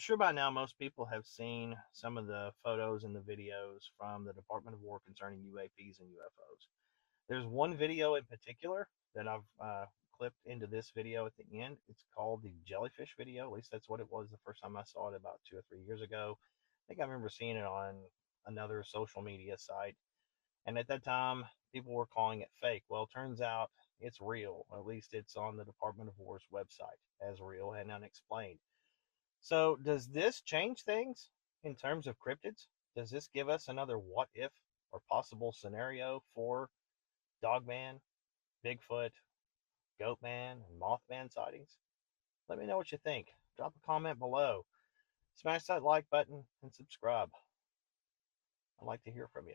sure by now most people have seen some of the photos and the videos from the Department of War concerning UAPs and UFOs. There's one video in particular that I've clipped into this video at the end. It's called the jellyfish video. At least that's what it was the first time I saw it about 2 or 3 years ago. I think I remember seeing it on another social media site. And at that time, people were calling it fake. Well, it turns out it's real. At least it's on the Department of War's website as real and unexplained. So, does this change things in terms of cryptids? Does this give us another what if or possible scenario for Dogman, Bigfoot, Goatman, and Mothman sightings? Let me know what you think. Drop a comment below. Smash that like button and subscribe. I'd like to hear from you.